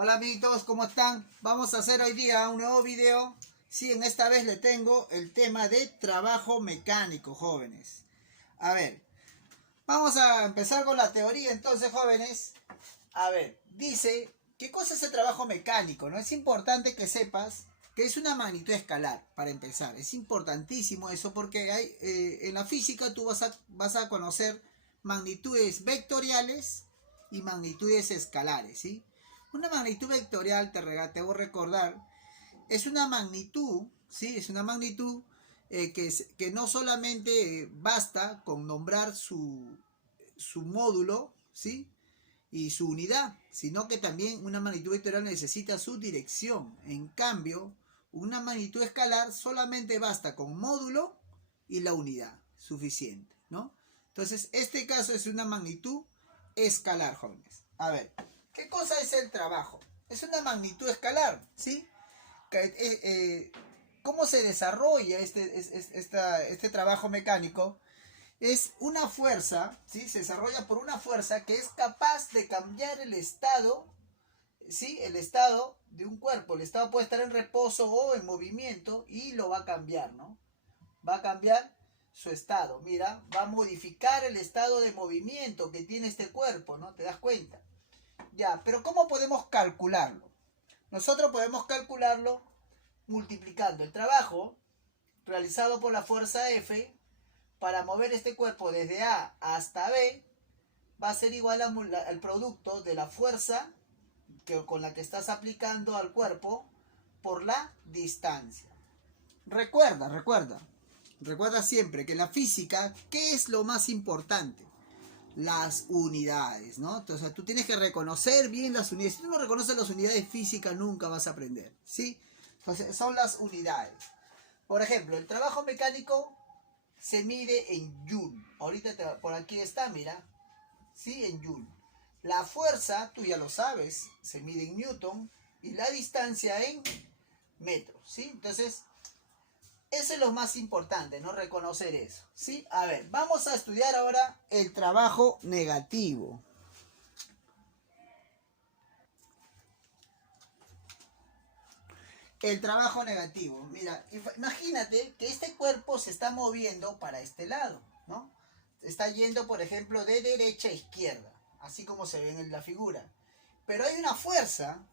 Hola amiguitos, ¿cómo están? Vamos a hacer hoy día un nuevo video. Sí, en esta vez le tengo el tema de trabajo mecánico, jóvenes. A ver, vamos a empezar con la teoría entonces, jóvenes. A ver, dice, ¿qué cosa es el trabajo mecánico? ¿No? Es importante que sepas que es una magnitud escalar, para empezar. Es importantísimo eso porque en la física tú vas a conocer magnitudes vectoriales y magnitudes escalares, ¿sí? Una magnitud vectorial, te voy a recordar, es una magnitud, ¿sí? Es una magnitud que no solamente basta con nombrar su módulo, ¿sí? Y su unidad, sino que también una magnitud vectorial necesita su dirección. En cambio, una magnitud escalar solamente basta con módulo y la unidad, suficiente, ¿no? Entonces, este caso es una magnitud escalar, jóvenes. A ver, ¿qué cosa es el trabajo? Es una magnitud escalar, ¿sí? ¿Cómo se desarrolla este trabajo mecánico? Es una fuerza, ¿sí? Se desarrolla por una fuerza que es capaz de cambiar el estado, ¿sí? El estado de un cuerpo. El estado puede estar en reposo o en movimiento y lo va a cambiar, ¿no? Va a cambiar su estado. Mira, va a modificar el estado de movimiento que tiene este cuerpo, ¿no? ¿Te das cuenta? Ya, pero ¿cómo podemos calcularlo? Nosotros podemos calcularlo multiplicando el trabajo realizado por la fuerza F para mover este cuerpo desde A hasta B va a ser igual al producto de la fuerza con la que estás aplicando al cuerpo por la distancia. Recuerda siempre que en la física, ¿qué es lo más importante? Las unidades, ¿no? Entonces tú tienes que reconocer bien las unidades. Si tú no reconoces las unidades físicas, nunca vas a aprender, ¿sí? Entonces son las unidades. Por ejemplo, el trabajo mecánico se mide en Joule. Ahorita por aquí está, mira. Sí, en Joule. La fuerza, tú ya lo sabes, se mide en Newton. Y la distancia en metros, ¿sí? Entonces, eso es lo más importante, ¿no? Reconocer eso, ¿sí? A ver, vamos a estudiar ahora el trabajo negativo. El trabajo negativo. Mira, imagínate que este cuerpo se está moviendo para este lado, ¿no? Está yendo, por ejemplo, de derecha a izquierda, así como se ve en la figura. Pero hay una fuerza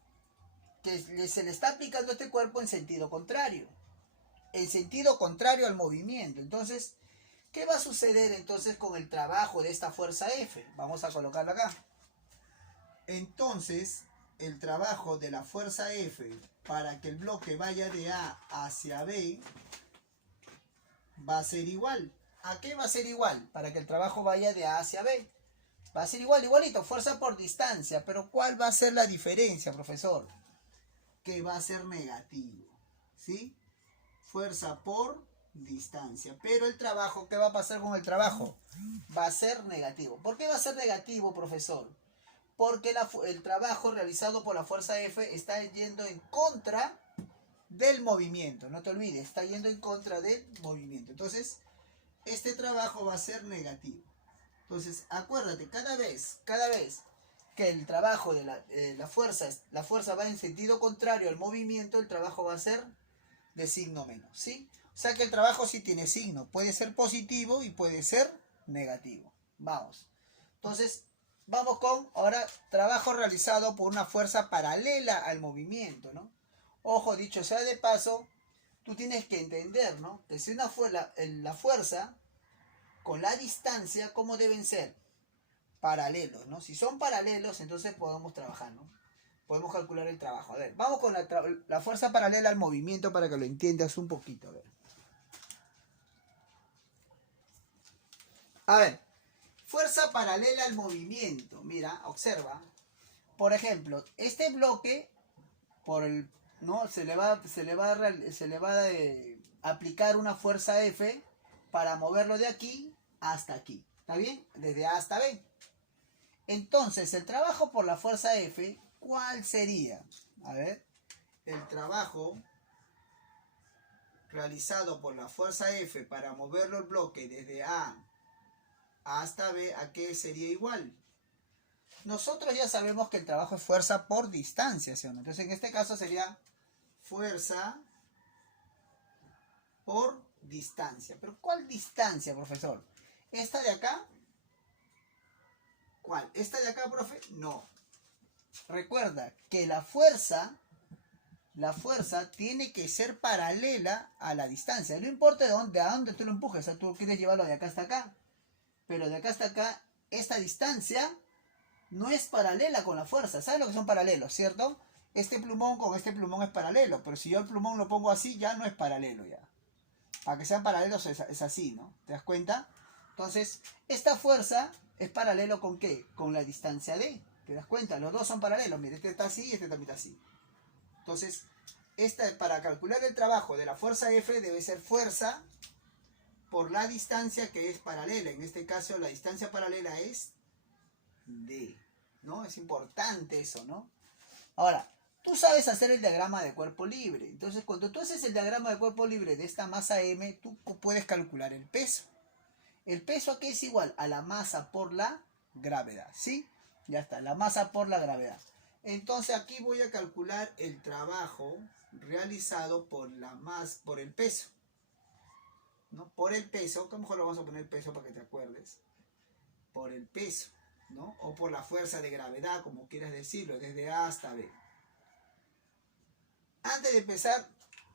que se le está aplicando a este cuerpo en sentido contrario. En sentido contrario al movimiento. Entonces, ¿qué va a suceder entonces con el trabajo de esta fuerza F? Vamos a colocarla acá. Entonces, el trabajo de la fuerza F para que el bloque vaya de A hacia B va a ser igual. ¿A qué va a ser igual? Para que el trabajo vaya de A hacia B. Va a ser igualito, fuerza por distancia. Pero ¿cuál va a ser la diferencia, profesor? Que va a ser negativo, ¿sí? Fuerza por distancia. Pero el trabajo, ¿qué va a pasar con el trabajo? Va a ser negativo. ¿Por qué va a ser negativo, profesor? Porque el trabajo realizado por la fuerza F está yendo en contra del movimiento. No te olvides, está yendo en contra del movimiento. Entonces, este trabajo va a ser negativo. Entonces, acuérdate, cada vez que el trabajo de la fuerza va en sentido contrario al movimiento, el trabajo va a ser de signo menos, ¿sí? O sea que el trabajo sí tiene signo. Puede ser positivo y puede ser negativo. Vamos. Entonces, vamos con ahora trabajo realizado por una fuerza paralela al movimiento, ¿no? Ojo, dicho sea de paso, tú tienes que entender, ¿no? Que si la fuerza con la distancia, ¿cómo deben ser? Paralelos, ¿no? Si son paralelos, entonces podemos trabajar, ¿no? Podemos calcular el trabajo. A ver, vamos con la fuerza paralela al movimiento para que lo entiendas un poquito. A ver, fuerza paralela al movimiento. Mira, observa. Por ejemplo, este bloque, ¿no? se le va a aplicar una fuerza F para moverlo de aquí hasta aquí. ¿Está bien? Desde A hasta B. Entonces, el trabajo por la fuerza F, ¿cuál sería? A ver, el trabajo realizado por la fuerza F para moverlo el bloque desde A hasta B, ¿a qué sería igual? nosotros ya sabemos que el trabajo es fuerza por distancia, ¿sí o no? Entonces en este caso sería fuerza por distancia. ¿Pero cuál distancia, profesor? ¿Esta de acá? ¿Cuál? ¿Esta de acá, profe? No. Recuerda que la fuerza tiene que ser paralela a la distancia. No importa de dónde tú lo empujes, o sea, tú quieres llevarlo de acá hasta acá, pero de acá hasta acá, esta distancia no es paralela con la fuerza. ¿Sabes lo que son paralelos, cierto? Este plumón con este plumón es paralelo, pero si yo el plumón lo pongo así, ya no es paralelo ya. Para que sean paralelos es así, ¿no? ¿Te das cuenta? Entonces, esta fuerza es paralelo ¿con qué? Con la distancia D. ¿Te das cuenta? Los dos son paralelos. Mira, este está así y este también está así. Entonces, para calcular el trabajo de la fuerza F debe ser fuerza por la distancia que es paralela. En este caso, la distancia paralela es D, ¿no? Es importante eso, ¿no? Ahora, tú sabes hacer el diagrama de cuerpo libre. Entonces, cuando tú haces el diagrama de cuerpo libre de esta masa M, tú puedes calcular el peso. ¿El peso a qué es igual? A la masa por la gravedad, ¿sí? Ya está, la masa por la gravedad. Entonces, aquí voy a calcular el trabajo realizado por el peso, ¿no? Por el peso, que a lo mejor lo vamos a poner peso para que te acuerdes. Por el peso, ¿no? O por la fuerza de gravedad, como quieras decirlo, desde A hasta B. Antes de empezar,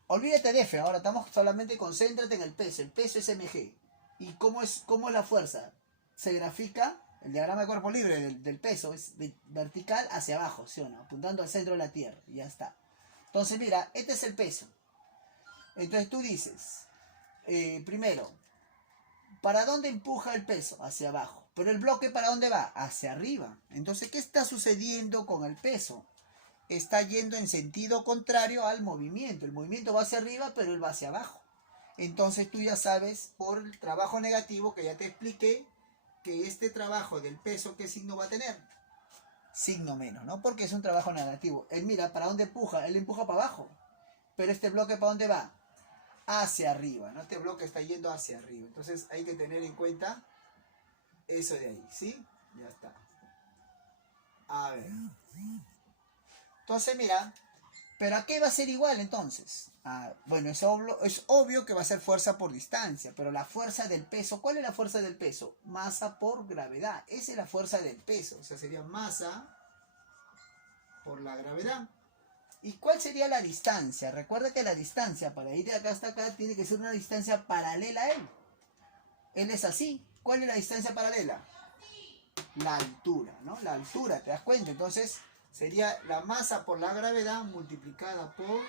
olvídate de F, ahora estamos solamente, concéntrate en el peso. El peso es mg. ¿Y cómo es la fuerza? Se grafica, el diagrama de cuerpo libre del peso es vertical hacia abajo, ¿sí o no? Apuntando al centro de la Tierra, y ya está. Entonces mira, este es el peso. Entonces tú dices, primero, ¿para dónde empuja el peso? Hacia abajo. Pero el bloque, ¿para dónde va? Hacia arriba. Entonces, ¿qué está sucediendo con el peso? Está yendo en sentido contrario al movimiento. El movimiento va hacia arriba, pero él va hacia abajo. Entonces tú ya sabes, por el trabajo negativo que ya te expliqué, que este trabajo del peso, ¿qué signo va a tener? Signo menos, ¿no? Porque es un trabajo negativo. Él mira, ¿para dónde empuja? Él empuja para abajo. Pero este bloque, ¿para dónde va? Hacia arriba, ¿no? Este bloque está yendo hacia arriba. Entonces hay que tener en cuenta eso de ahí, ¿sí? Ya está. A ver. Entonces, mira, ¿pero a qué va a ser igual entonces? Bueno, es obvio que va a ser fuerza por distancia, pero la fuerza del peso, ¿cuál es la fuerza del peso? Masa por gravedad. Esa es la fuerza del peso, o sea, sería masa por la gravedad. ¿Y cuál sería la distancia? Recuerda que la distancia para ir de acá hasta acá tiene que ser una distancia paralela a él. Él es así. ¿Cuál es la distancia paralela? La altura, ¿no? La altura, ¿te das cuenta? Entonces sería la masa por la gravedad multiplicada por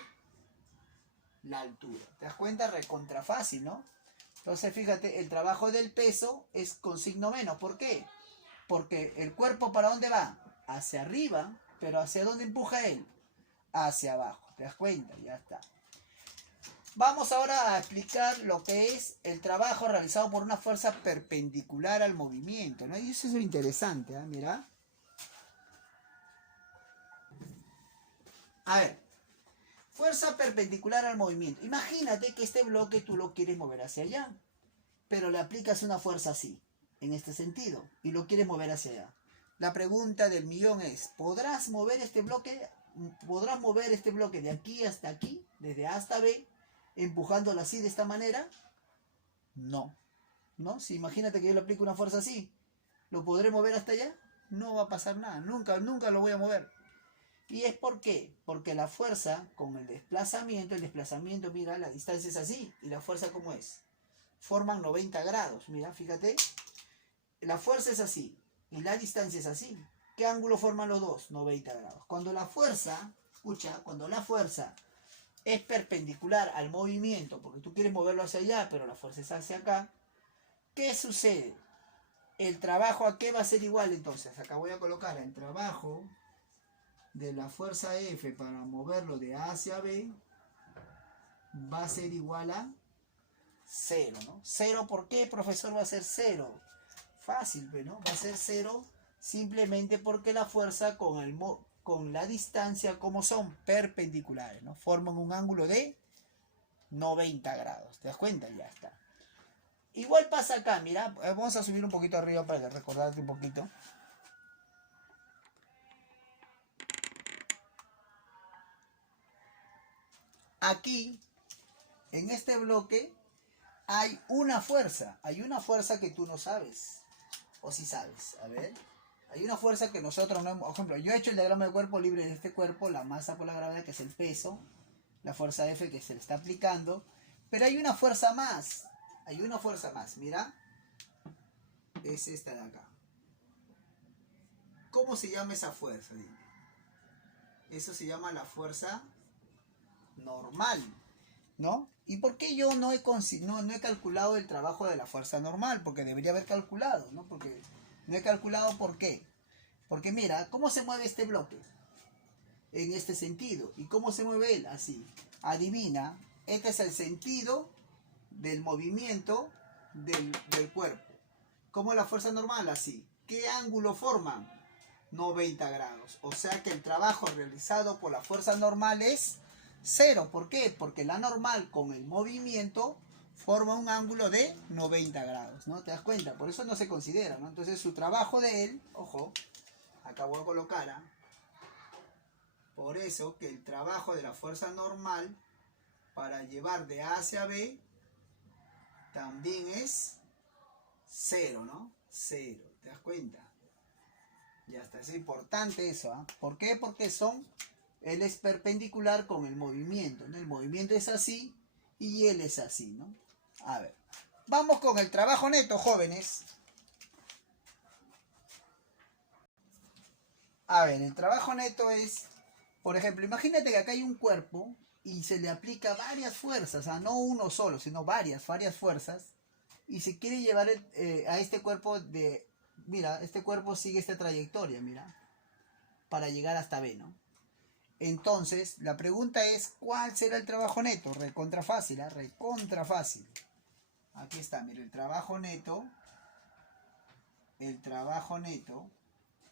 la altura. ¿Te das cuenta? Recontra fácil, ¿no? Entonces fíjate, el trabajo del peso es con signo menos. ¿Por qué? Porque el cuerpo, ¿para dónde va? Hacia arriba, pero ¿hacia dónde empuja él? Hacia abajo. ¿Te das cuenta? Ya está. Vamos ahora a explicar lo que es el trabajo realizado por una fuerza perpendicular al movimiento, ¿no? Y eso es lo interesante, ¿eh? Mira. A ver, fuerza perpendicular al movimiento. Imagínate que este bloque tú lo quieres mover hacia allá, pero le aplicas una fuerza así, en este sentido, y lo quieres mover hacia allá. La pregunta del millón es, ¿podrás mover este bloque de aquí hasta aquí, desde A hasta B, empujándolo así de esta manera? No. ¿No? Si imagínate que yo le aplico una fuerza así, ¿lo podré mover hasta allá? No va a pasar nada, nunca lo voy a mover. ¿Y es por qué? Porque la fuerza con el desplazamiento, mira, la distancia es así, y la fuerza ¿cómo es? Forman 90 grados, mira, fíjate. La fuerza es así, y la distancia es así. ¿Qué ángulo forman los dos? 90 grados. Cuando la fuerza es perpendicular al movimiento, porque tú quieres moverlo hacia allá, pero la fuerza es hacia acá, ¿qué sucede? El trabajo ¿a qué va a ser igual entonces? Acá voy a colocar el trabajo de la fuerza F para moverlo de A hacia B va a ser igual a 0, ¿no? ¿Cero por qué, profesor, va a ser 0? Fácil, ¿no? Va a ser 0 simplemente porque la fuerza con la distancia, como son perpendiculares, ¿no? Forman un ángulo de 90 grados. ¿Te das cuenta? Ya está. Igual pasa acá, mira. Vamos a subir un poquito arriba para recordarte un poquito. aquí, en este bloque, hay una fuerza que tú no sabes, o si sabes, a ver, hay una fuerza que nosotros no hemos, por ejemplo, yo he hecho el diagrama de cuerpo libre de este cuerpo, la masa por la gravedad, que es el peso, la fuerza F que se le está aplicando, pero hay una fuerza más, mira, es esta de acá. ¿Cómo se llama esa fuerza? Dime. Eso se llama la fuerza normal, ¿no? ¿Y por qué yo no he calculado el trabajo de la fuerza normal? Porque debería haber calculado, ¿no? Porque no he calculado por qué. Porque mira, ¿cómo se mueve este bloque? En este sentido. ¿Y cómo se mueve él? Así. Adivina, este es el sentido del movimiento del cuerpo. ¿Cómo es la fuerza normal? Así. ¿Qué ángulo forman? 90 grados. O sea que el trabajo realizado por la fuerza normal es 0. ¿Por qué? Porque la normal con el movimiento forma un ángulo de 90 grados, ¿no? ¿Te das cuenta? Por eso no se considera, ¿no? Entonces su trabajo de él, ojo, acá voy a colocar, por eso que el trabajo de la fuerza normal para llevar de A hacia B también es 0, ¿no? 0, ¿te das cuenta? Ya está, es importante eso, ¿eh? ¿Por qué? Porque él es perpendicular con el movimiento, ¿no? El movimiento es así y él es así, ¿no? A ver, vamos con el trabajo neto, jóvenes. A ver, el trabajo neto es, por ejemplo, imagínate que acá hay un cuerpo y se le aplica varias fuerzas, o sea, no uno solo, sino varias fuerzas, y se quiere llevar a este cuerpo de... Mira, este cuerpo sigue esta trayectoria, mira, para llegar hasta B, ¿no? Entonces, la pregunta es, ¿cuál será el trabajo neto? Recontra fácil, ¿eh? Recontra fácil. Aquí está, mira, el trabajo neto,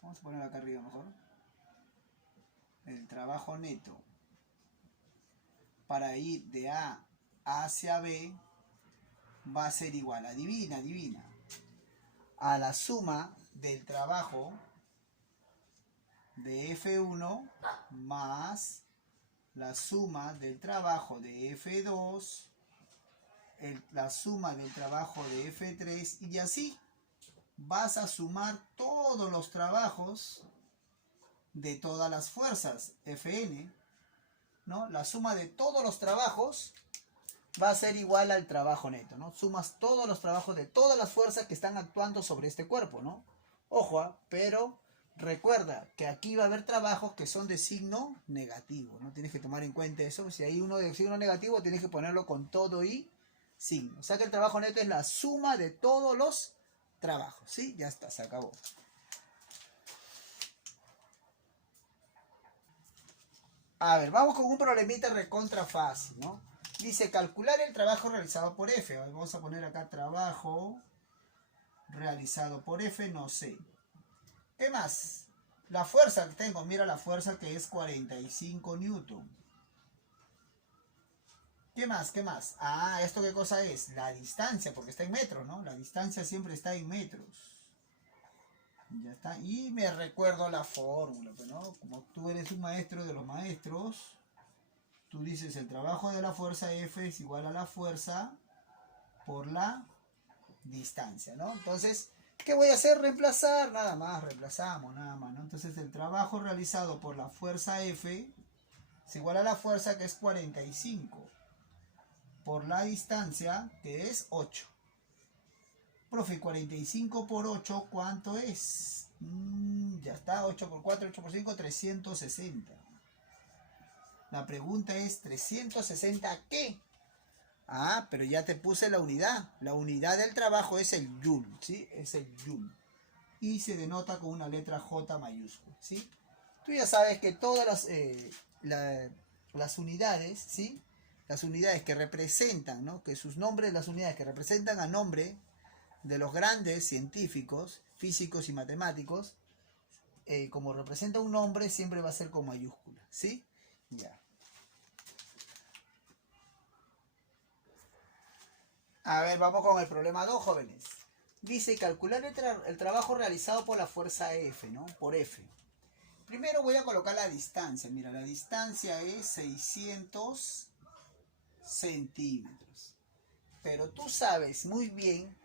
vamos a ponerlo acá arriba mejor. El trabajo neto para ir de A hacia B va a ser igual, adivina, a la suma del trabajo de F1 más la suma del trabajo de F2, la suma del trabajo de F3, y así vas a sumar todos los trabajos de todas las fuerzas Fn, ¿no? La suma de todos los trabajos va a ser igual al trabajo neto, ¿no? Sumas todos los trabajos de todas las fuerzas que están actuando sobre este cuerpo, ¿no? Ojo, pero recuerda que aquí va a haber trabajos que son de signo negativo, ¿no? Tienes que tomar en cuenta eso. Si hay uno de signo negativo, tienes que ponerlo con todo y signo. O sea que el trabajo neto es la suma de todos los trabajos, ¿sí? Ya está, se acabó. A ver, vamos con un problemita recontra fácil, ¿no? Dice, calcular el trabajo realizado por F. Vamos a poner acá trabajo realizado por F, no sé. ¿Qué más? La fuerza que tengo, mira la fuerza que es 45 newton. ¿Qué más? ¿Qué más? Ah, ¿esto qué cosa es? La distancia, porque está en metros, ¿no? La distancia siempre está en metros. Ya está. Y me recuerdo la fórmula, ¿no? Como tú eres un maestro de los maestros, tú dices el trabajo de la fuerza F es igual a la fuerza por la distancia, ¿no? Entonces, ¿qué voy a hacer? Reemplazar, nada más, reemplazamos, nada más, ¿no? Entonces el trabajo realizado por la fuerza F es igual a la fuerza que es 45 por la distancia que es 8. Profe, 45 por 8, ¿cuánto es? Ya está, 8 por 4, 8 por 5, 360. La pregunta es, ¿360 qué? Ah, pero ya te puse la unidad. La unidad del trabajo es el joule, ¿sí? Es el joule. Y se denota con una letra J mayúscula, ¿sí? Tú ya sabes que todas las unidades, ¿sí? Las unidades que representan, ¿no? Que sus nombres, las unidades que representan a nombre de los grandes científicos, físicos y matemáticos, como representa un nombre, siempre va a ser con mayúscula, ¿sí? Ya. A ver, vamos con el problema 2, jóvenes. Dice, calcular el trabajo realizado por la fuerza F, ¿no? Por F. Primero voy a colocar la distancia. Mira, la distancia es 600 centímetros. Pero tú sabes muy bien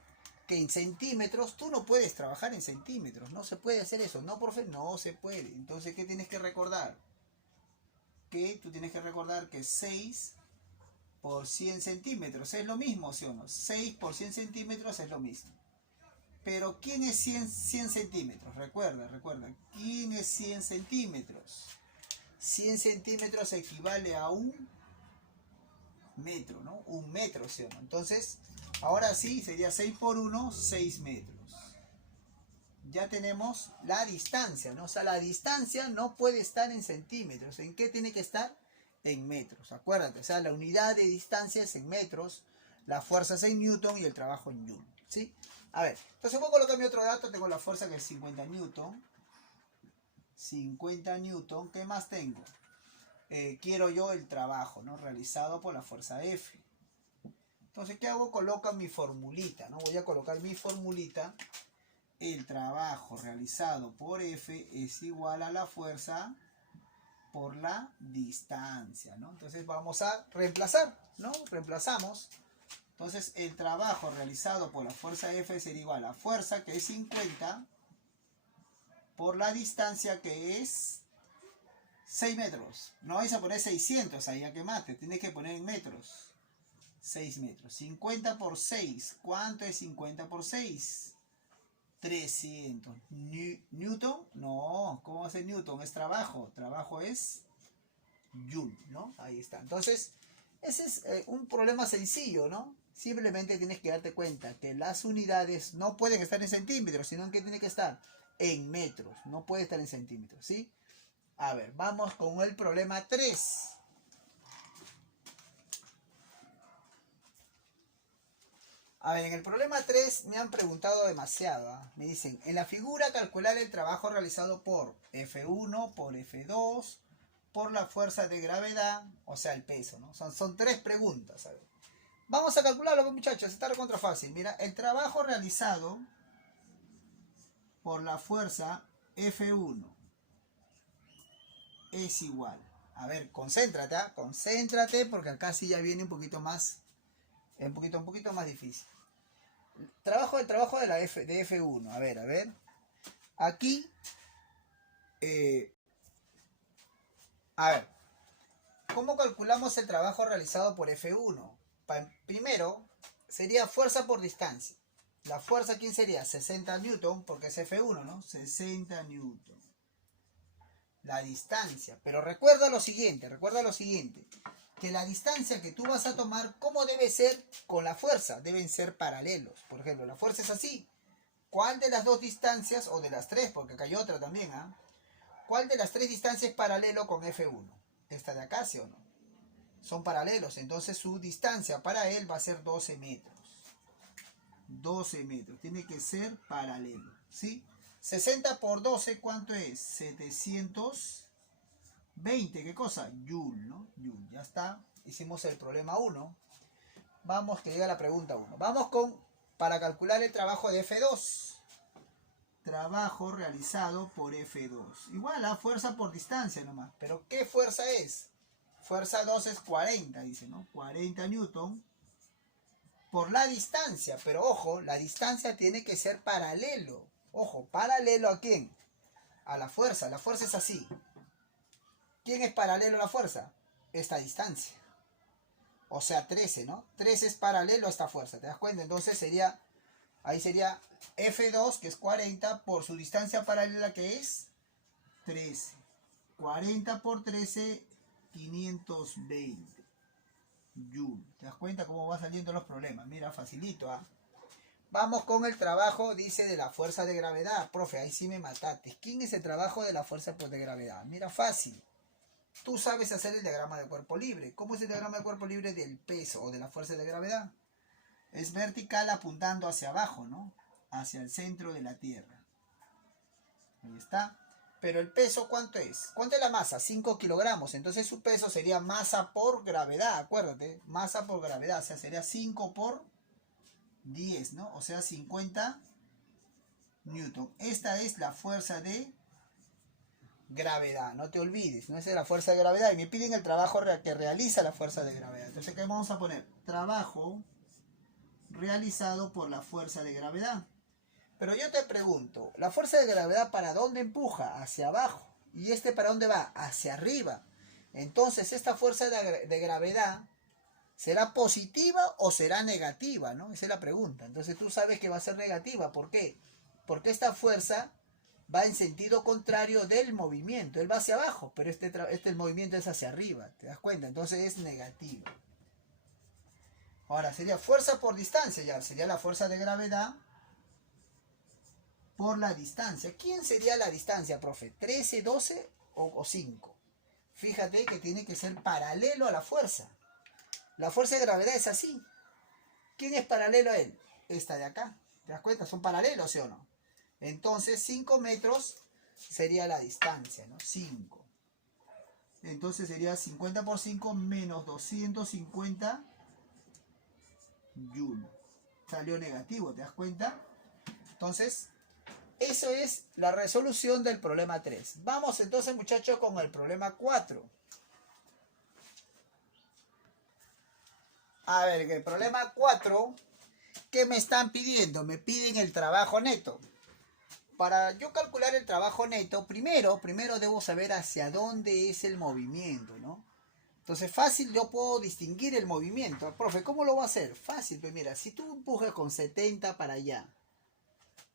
que en centímetros tú no puedes trabajar en centímetros. No se puede hacer eso. No, profe, no se puede. Entonces, ¿qué tienes que recordar? Que tú tienes que recordar que 6 por 100 centímetros es lo mismo, ¿sí o no? 6 por 100 centímetros es lo mismo. Pero ¿quién es 100 centímetros? Recuerda. ¿Quién es 100 centímetros? 100 centímetros equivale a un metro, ¿no? Un metro, ¿sí o no? Entonces, ahora sí, sería 6 por 1, 6 metros. Ya tenemos la distancia, ¿no? O sea, la distancia no puede estar en centímetros. ¿En qué tiene que estar? En metros. Acuérdate, o sea, la unidad de distancia es en metros, la fuerza es en newton y el trabajo en joule, ¿sí? A ver, entonces voy a colocar mi otro dato. Tengo la fuerza que es 50 newton. 50 newton. ¿Qué más tengo? Quiero yo el trabajo, ¿no? Realizado por la fuerza F. Entonces, ¿qué hago? Coloco mi formulita, ¿no? Voy a colocar mi formulita. El trabajo realizado por F es igual a la fuerza por la distancia, ¿no? Entonces vamos a reemplazar, ¿no? Reemplazamos. Entonces el trabajo realizado por la fuerza F sería igual a la fuerza, que es 50, por la distancia, que es 6 metros. No vais a poner 600 ahí, a que mate. Tienes que poner en metros. 6 metros. 50 por 6. ¿Cuánto es 50 por 6? 300. ¿Newton? No. ¿Cómo va a ser Newton? Es trabajo. Trabajo es Joule, ¿no? Ahí está. Entonces, ese es un problema sencillo, ¿no? Simplemente tienes que darte cuenta que las unidades no pueden estar en centímetros, sino que tiene que estar en metros. No puede estar en centímetros, ¿sí? A ver, vamos con el problema 3. A ver, en el problema 3 me han preguntado demasiado, ¿eh? Me dicen, en la figura calcular el trabajo realizado por F1, por F2, por la fuerza de gravedad, o sea, el peso, ¿no? Son 3 preguntas, a ver. Vamos a calcularlo, muchachos, está recontra fácil. Mira, el trabajo realizado por la fuerza F1 es igual. A ver, concéntrate, ¿eh? Concéntrate, porque acá sí ya viene un poquito más, un poquito más difícil. El trabajo de la de F1. A ver. Aquí, a ver, ¿cómo calculamos el trabajo realizado por F1? Primero, sería fuerza por distancia. La fuerza, ¿quién sería? 60 newton, porque es F1, ¿no? 60 newton. La distancia. Pero recuerda lo siguiente, que la distancia que tú vas a tomar, ¿cómo debe ser con la fuerza? Deben ser paralelos. Por ejemplo, la fuerza es así. ¿Cuál de las dos distancias, o de las tres, porque acá hay otra también, ¿ah? ¿Cuál de las 3 distancias es paralelo con F1? ¿Esta de acá, sí o no? Son paralelos, entonces su distancia para él va a ser 12 metros. 12 metros, tiene que ser paralelo, ¿sí? 60 por 12, ¿cuánto es? 720, ¿qué cosa? Joule, ¿no? Joule, ya está. Hicimos el problema 1. Vamos, que llega la pregunta 1. Vamos para calcular el trabajo de F2. Trabajo realizado por F2. Igual a fuerza por distancia nomás. ¿Pero qué fuerza es? Fuerza 2 es 40, dice, ¿no? 40 newton por la distancia. Pero ojo, la distancia tiene que ser paralelo. Ojo, ¿paralelo a quién? A la fuerza. La fuerza es así. ¿Quién es paralelo a la fuerza? Esta distancia. O sea, 13, ¿no? 13 es paralelo a esta fuerza. ¿Te das cuenta? Entonces sería... Ahí sería F2, que es 40, por su distancia paralela, que es 13. 40 por 13, 520 Joule. ¿Te das cuenta cómo van saliendo los problemas? Mira, facilito, ¿ah? Vamos con el trabajo, dice, de la fuerza de gravedad. Profe, ahí sí me mataste. ¿Quién es el trabajo de la fuerza de gravedad? Mira, fácil. Tú sabes hacer el diagrama de cuerpo libre. ¿Cómo es el diagrama de cuerpo libre del peso o de la fuerza de gravedad? Es vertical apuntando hacia abajo, ¿no? Hacia el centro de la Tierra. Ahí está. Pero el peso, ¿cuánto es? ¿Cuánto es la masa? 5 kilogramos. Entonces su peso sería masa por gravedad, acuérdate. Masa por gravedad, o sea, sería 5 por 10, ¿no? O sea, 50 newton. Esta es la fuerza de gravedad, no te olvides, no es la fuerza de gravedad, y me piden el trabajo que realiza la fuerza de gravedad. Entonces, ¿qué vamos a poner? Trabajo realizado por la fuerza de gravedad. Pero yo te pregunto, ¿la fuerza de gravedad para dónde empuja? Hacia abajo. ¿Y este para dónde va? Hacia arriba. Entonces, esta fuerza de gravedad, ¿será positiva o será negativa? ¿No? Esa es la pregunta. Entonces tú sabes que va a ser negativa. ¿Por qué? Porque esta fuerza va en sentido contrario del movimiento. Él va hacia abajo, pero el movimiento es hacia arriba. ¿Te das cuenta? Entonces es negativo. Ahora sería fuerza por distancia. Ya sería la fuerza de gravedad por la distancia. ¿Quién sería la distancia, profe? ¿13, 12 o 5? Fíjate que tiene que ser paralelo a la fuerza. La fuerza de gravedad es así. ¿Quién es paralelo a él? Esta de acá. ¿Te das cuenta? Son paralelos, ¿sí o no? Entonces 5 metros sería la distancia, ¿no? 5. Entonces sería 50 por 5 menos 250 joules. Salió negativo, ¿te das cuenta? Entonces, eso es la resolución del problema 3. Vamos entonces, muchachos, con el problema 4. A ver, el problema 4, ¿qué me están pidiendo? Me piden el trabajo neto. Para yo calcular el trabajo neto, primero debo saber hacia dónde es el movimiento, ¿no? Entonces, fácil, yo puedo distinguir el movimiento. Profe, ¿cómo lo voy a hacer? Fácil, pues mira, si tú empujas con 70 para allá,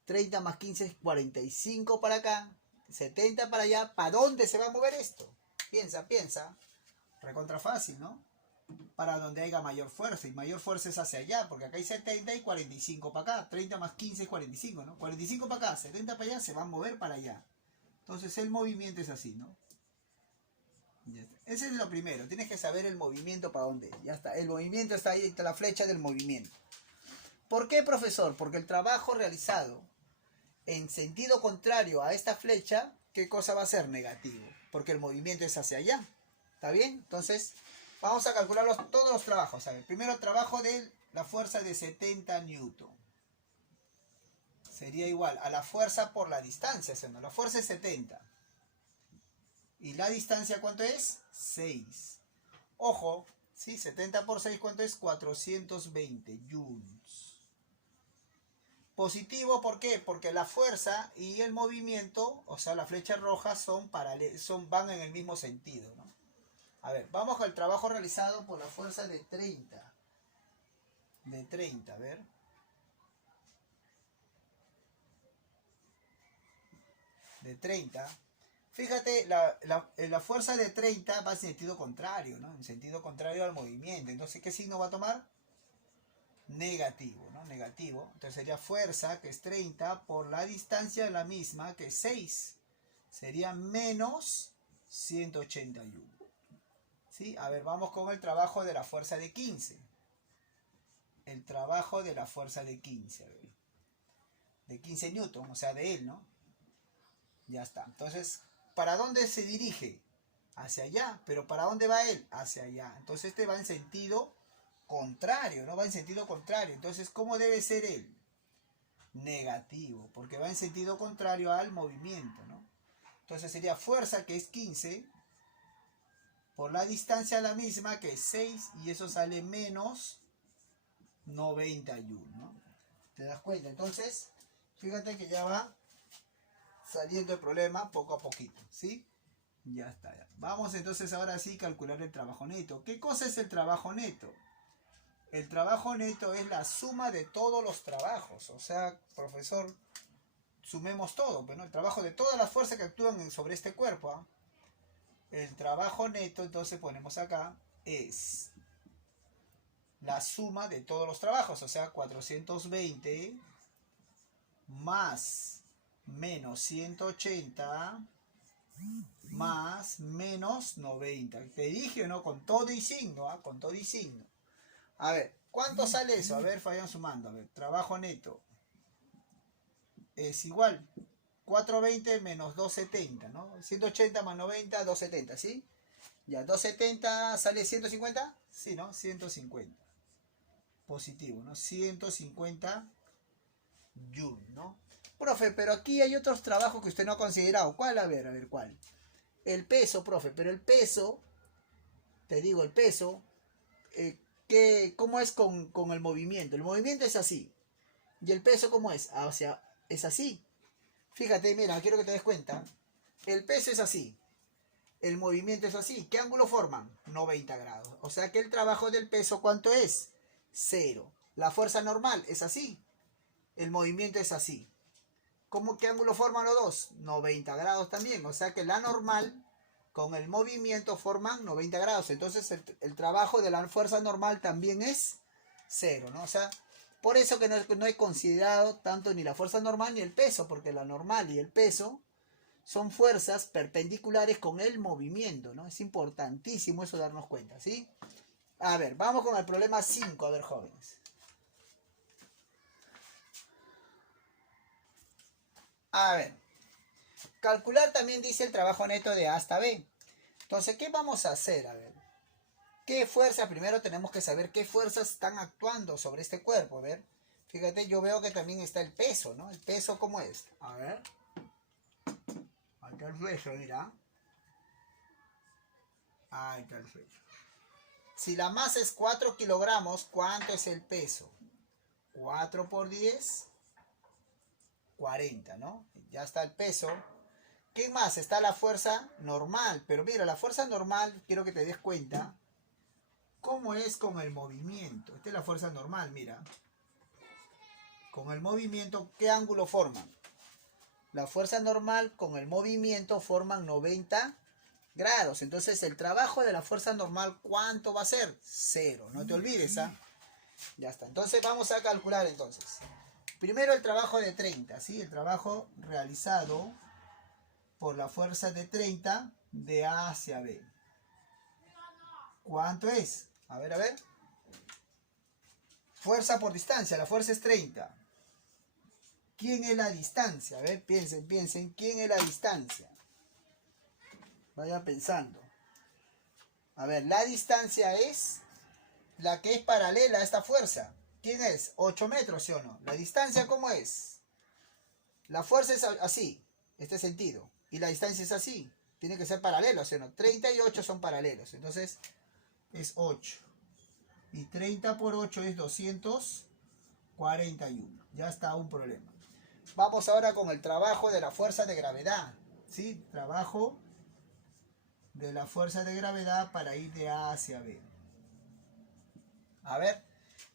30 más 15 es 45 para acá, 70 para allá, ¿para dónde se va a mover esto? Piensa, piensa. Recontra fácil, ¿no? Para donde haya mayor fuerza, y mayor fuerza es hacia allá, porque acá hay 70 y 45 para acá, 30 más 15 es 45, ¿no? 45 para acá, 70 para allá, se va a mover para allá. Entonces el movimiento es así, ¿no? Ya está. Ese es lo primero, tienes que saber el movimiento para dónde es. Ya está, el movimiento está ahí, está la flecha del movimiento. ¿Por qué, profesor? Porque el trabajo realizado en sentido contrario a esta flecha, ¿qué cosa va a ser? Negativo, porque el movimiento es hacia allá. ¿Está bien? Entonces, vamos a calcular todos los trabajos. A ver, primero trabajo de la fuerza de 70 newton. Sería igual a la fuerza por la distancia, ¿no? La fuerza es 70. ¿Y la distancia cuánto es? 6. Ojo, ¿sí? 70 por 6, ¿cuánto es? 420 joules. Positivo, ¿por qué? Porque la fuerza y el movimiento, o sea, la flecha roja, van en el mismo sentido, ¿no? A ver, vamos al trabajo realizado por la fuerza de 30. De 30, a ver. De 30. Fíjate, la fuerza de 30 va en sentido contrario, ¿no? En sentido contrario al movimiento. Entonces, ¿qué signo va a tomar? Negativo, ¿no? Negativo. Entonces sería fuerza, que es 30, por la distancia la misma, que es 6. Sería menos 181. ¿Sí? A ver, vamos con el trabajo de la fuerza de 15. El trabajo de la fuerza de 15. A ver. De 15 newton, o sea, de él, ¿no? Ya está. Entonces, ¿para dónde se dirige? Hacia allá. ¿Pero para dónde va él? Hacia allá. Entonces este va en sentido contrario, ¿no? Va en sentido contrario. Entonces, ¿cómo debe ser él? Negativo, porque va en sentido contrario al movimiento, ¿no? Entonces sería fuerza, que es 15, por la distancia la misma, que es 6, y eso sale menos 91, ¿no? ¿Te das cuenta? Entonces, fíjate que ya va saliendo el problema poco a poquito, ¿sí? Ya está. Ya. Vamos entonces ahora sí a calcular el trabajo neto. ¿Qué cosa es el trabajo neto? El trabajo neto es la suma de todos los trabajos. O sea, profesor, sumemos todo, ¿no? El trabajo de todas las fuerzas que actúan sobre este cuerpo, ¿eh? El trabajo neto, entonces ponemos acá, es la suma de todos los trabajos. O sea, 420 más menos 180 más menos 90. Te dije, ¿no? Con todo y signo, ¿ah? Con todo y signo. A ver, ¿cuánto sale eso? A ver, vayan sumando. A ver, trabajo neto es igual 420 menos 270, ¿no? 180 más 90, 270, ¿sí? Ya, 270 sale 150, sí, ¿no? 150. Positivo, ¿no? 150 joules, ¿no? Profe, pero aquí hay otros trabajos que usted no ha considerado. ¿Cuál? A ver, ¿cuál? El peso, profe, pero el peso, te digo, el peso, ¿cómo es con el movimiento? El movimiento es así. ¿Y el peso cómo es? O sea, es así. Fíjate, mira, quiero que te des cuenta. El peso es así. El movimiento es así. ¿Qué ángulo forman? 90 grados. O sea que el trabajo del peso, ¿cuánto es? 0. La fuerza normal es así. El movimiento es así. ¿Qué ángulo forman los dos? 90 grados también. O sea que la normal con el movimiento forman 90 grados. Entonces el trabajo de la fuerza normal también es 0, ¿no? O sea, por eso que no he considerado tanto ni la fuerza normal ni el peso, porque la normal y el peso son fuerzas perpendiculares con el movimiento, ¿no? Es importantísimo eso darnos cuenta, ¿sí? A ver, vamos con el problema 5, a ver, jóvenes. A ver, calcular también dice el trabajo neto de A hasta B. Entonces, ¿qué vamos a hacer? A ver, ¿qué fuerza? Primero tenemos que saber qué fuerzas están actuando sobre este cuerpo. A ver, fíjate, yo veo que también está el peso, ¿no? ¿El peso cómo es? A ver. Ahí está el peso, mira. Ahí está el peso. Si la masa es 4 kilogramos, ¿cuánto es el peso? 4 por 10, 40, ¿no? Ya está el peso. ¿Qué más? Está la fuerza normal. Pero mira, la fuerza normal, quiero que te des cuenta cómo es con el movimiento. Esta es la fuerza normal, mira. Con el movimiento, ¿qué ángulo forman? La fuerza normal con el movimiento forman 90 grados. Entonces, el trabajo de la fuerza normal, ¿cuánto va a ser? 0. No te olvides, ¿ah? Ya está. Entonces, vamos a calcular entonces. Primero el trabajo de 30, ¿sí? El trabajo realizado por la fuerza de 30 de A hacia B. ¿Cuánto es? A ver, a ver. Fuerza por distancia. La fuerza es 30. ¿Quién es la distancia? A ver, piensen, piensen. ¿Quién es la distancia? Vayan pensando. A ver, la distancia es la que es paralela a esta fuerza. ¿Quién es? 8 metros, ¿sí o no? ¿La distancia cómo es? La fuerza es así, este sentido. Y la distancia es así. Tiene que ser paralelo, ¿sí o no? 30 y 8 son paralelos. Entonces, es 8. Y 30 por 8 es 241. Ya está un problema. Vamos ahora con el trabajo de la fuerza de gravedad. ¿Sí? Trabajo de la fuerza de gravedad para ir de A hacia B. A ver,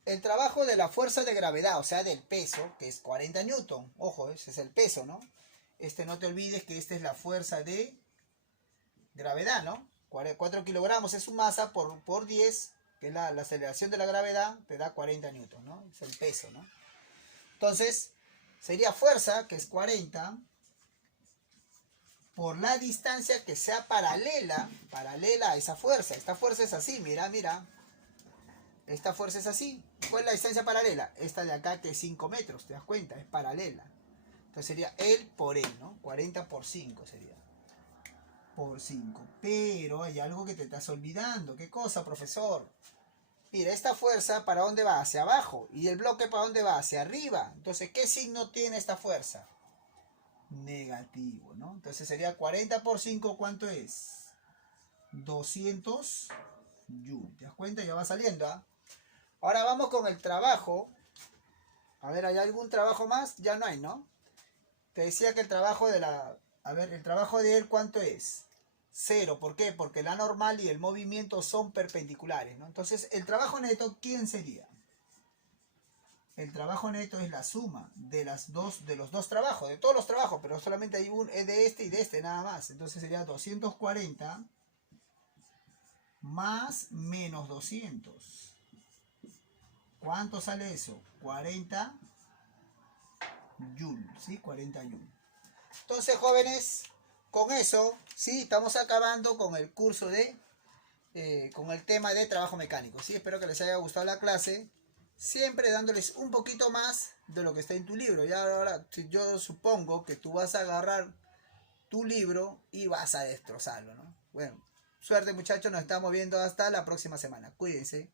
el trabajo de la fuerza de gravedad, o sea, del peso, que es 40 newton. Ojo, ese es el peso, ¿no? No te olvides que esta es la fuerza de gravedad, ¿no? 4 kilogramos es su masa por 10, que es la aceleración de la gravedad, te da 40 newton, ¿no? Es el peso, ¿no? Entonces, sería fuerza, que es 40, por la distancia que sea paralela a esa fuerza. Esta fuerza es así, mira, mira. Esta fuerza es así. ¿Cuál es la distancia paralela? Esta de acá que es 5 metros, ¿te das cuenta? Es paralela. Entonces sería L por L, ¿no? 40 por 5 sería. Por 5. Pero hay algo que te estás olvidando. ¿Qué cosa, profesor? Mira, esta fuerza, ¿para dónde va? Hacia abajo. ¿Y el bloque para dónde va? Hacia arriba. Entonces, ¿qué signo tiene esta fuerza? Negativo, ¿no? Entonces sería 40 por 5, ¿cuánto es? 200 joules. ¿Te das cuenta? Ya va saliendo, ¿ah? Ahora vamos con el trabajo. A ver, ¿hay algún trabajo más? Ya no hay, ¿no? Te decía que el trabajo de la... A ver, el trabajo de él, ¿cuánto es? 0. ¿Por qué? Porque la normal y el movimiento son perpendiculares, ¿no? Entonces, el trabajo neto, ¿quién sería? El trabajo neto es la suma de los dos trabajos, de todos los trabajos, pero solamente hay un de este y de este, nada más. Entonces sería 240 más menos 200. ¿Cuánto sale eso? 40 joules, ¿sí? 40 joules. Entonces, jóvenes, con eso, sí, estamos acabando con el curso con el tema de trabajo mecánico, ¿sí? Espero que les haya gustado la clase, siempre dándoles un poquito más de lo que está en tu libro. Ya ahora, yo supongo que tú vas a agarrar tu libro y vas a destrozarlo, ¿no? Bueno, suerte muchachos, nos estamos viendo hasta la próxima semana. Cuídense.